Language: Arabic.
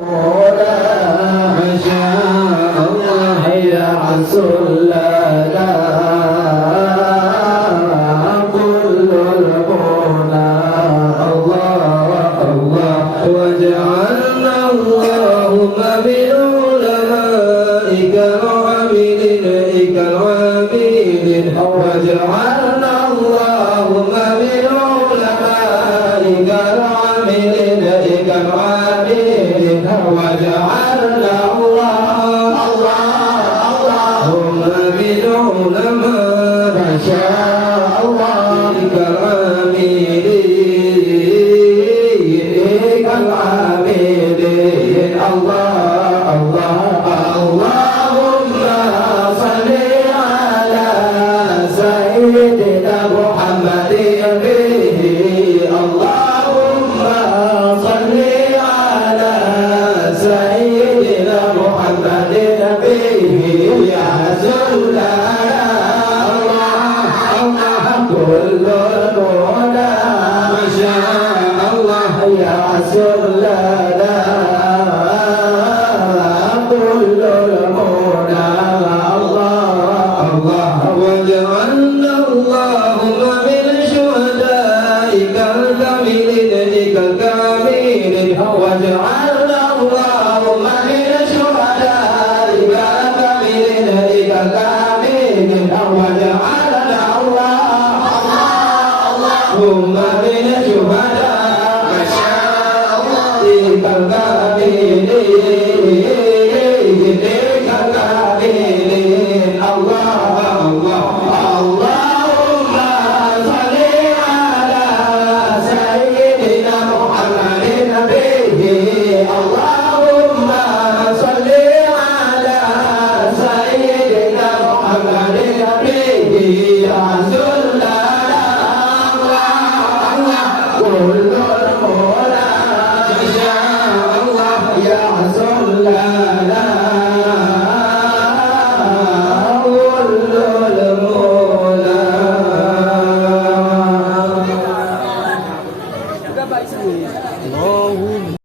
ما شاء الله يحصل لنا كل المنى الله الله وجعلنا اللهم من علمائك العاملين وجعلنا اللهم من علمائك العاملين وجعلنا اللهم من علماء ما شاء الله كالعاملين الله